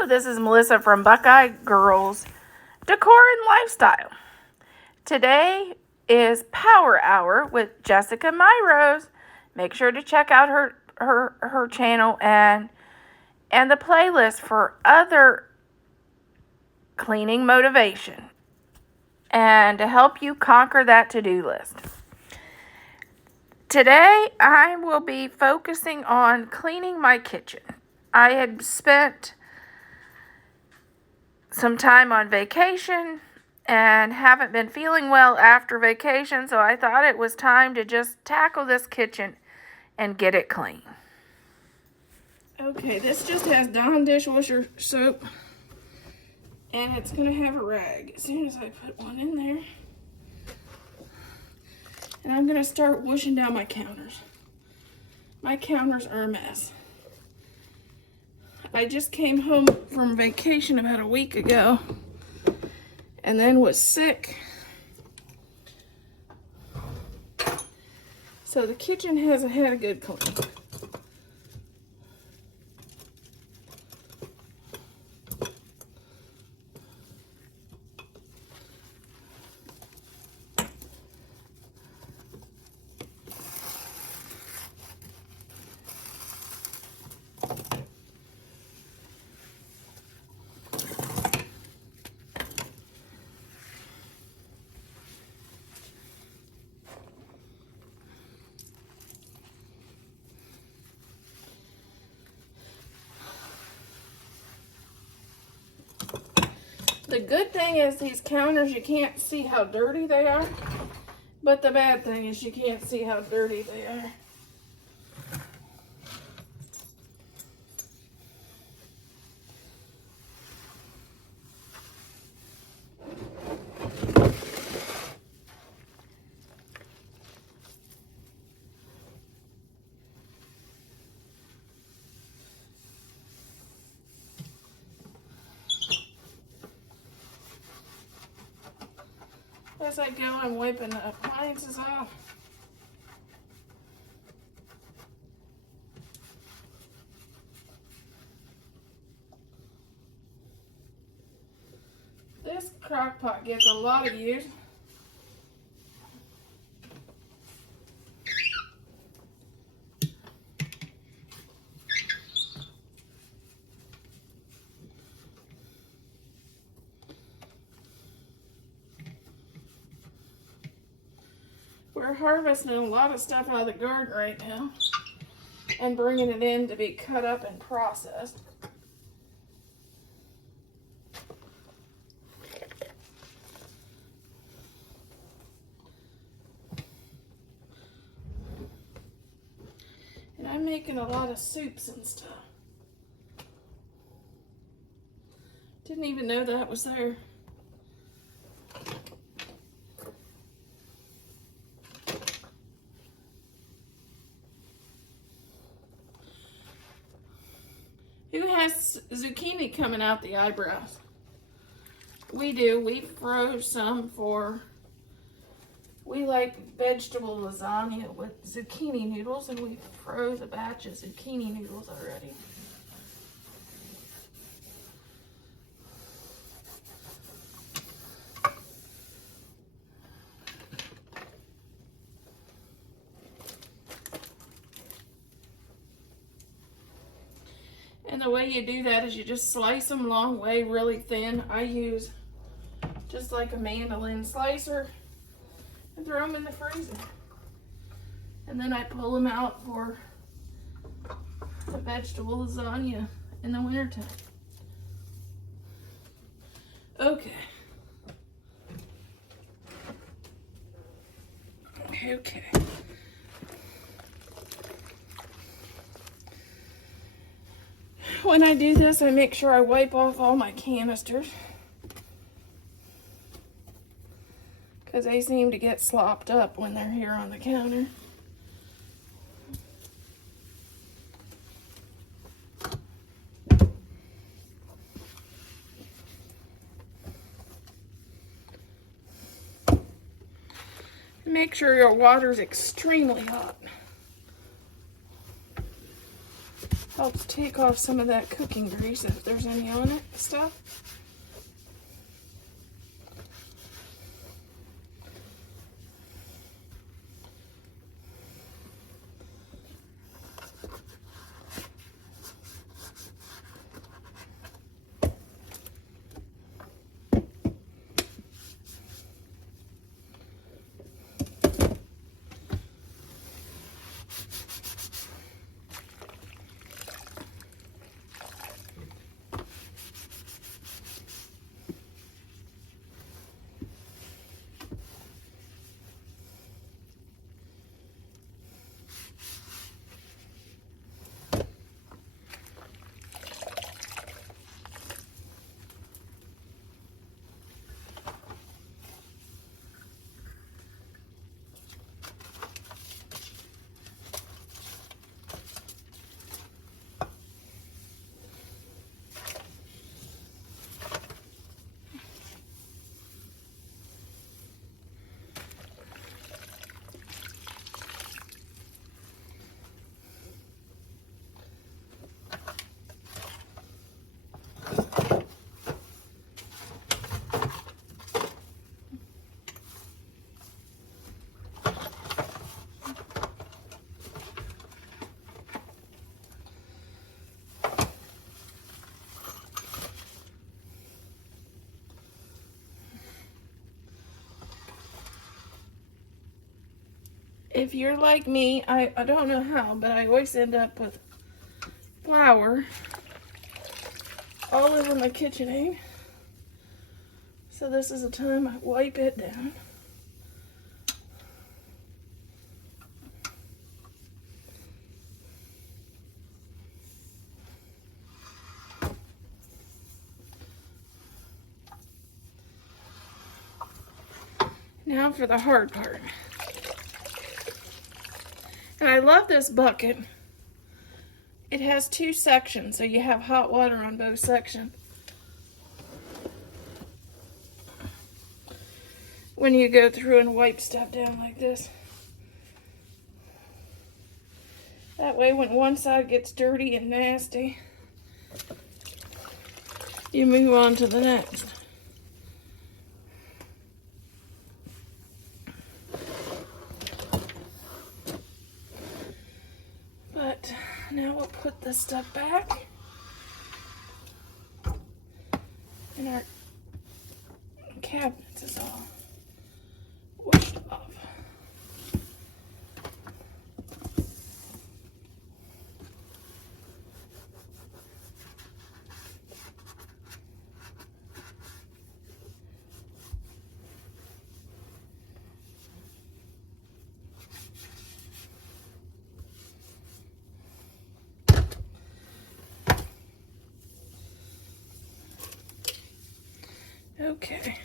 Hello, this is Melissa from Buckeye Girls Decor and Lifestyle. Today is Power Hour with Jessica Myros. Make sure to check out her channel and the playlist for other cleaning motivation and to help you conquer that to-do list. Today I will be focusing on cleaning my kitchen. I had spent some time on vacation and haven't been feeling well after vacation, so I thought it was time to just tackle this kitchen and get it clean. Okay, this just has Dawn dishwasher soap, and it's going to have a rag as soon as I put one in there. And I'm going to start washing down my counters. My counters are a mess. I just came home from vacation about a week ago and then was sick. So the kitchen hasn't had a good clean. The good thing is these counters, you can't see how dirty they are, but the bad thing is you can't see how dirty they are. As I go, I'm wiping the appliances off. This crock pot gets a lot of use. We're harvesting a lot of stuff out of the garden right now and bringing it in to be cut up and processed. And I'm making a lot of soups and stuff. Didn't even know that was there. Who has zucchini coming out the eyebrows? We do. We froze some we like vegetable lasagna with zucchini noodles, and we froze a batch of zucchini noodles already. And the way you do that is you just slice them long way, really thin. I use just like a mandolin slicer and throw them in the freezer. And then I pull them out for the vegetable lasagna in the wintertime. Okay. Okay. When I do this, I make sure I wipe off all my canisters because they seem to get slopped up when they're here on the counter. Make sure your water's extremely hot. Helps take off some of that cooking grease if there's any on it stuff. If you're like me, I don't know how, but I always end up with flour all over my KitchenAid. So this is the time I wipe it down. Now for the hard part. And I love this bucket. It has two sections, so you have hot water on both sections. When you go through and wipe stuff down like this. That way when one side gets dirty and nasty, you move on to the next. But now we'll put this stuff back in our cabinets is all washed off. Okay.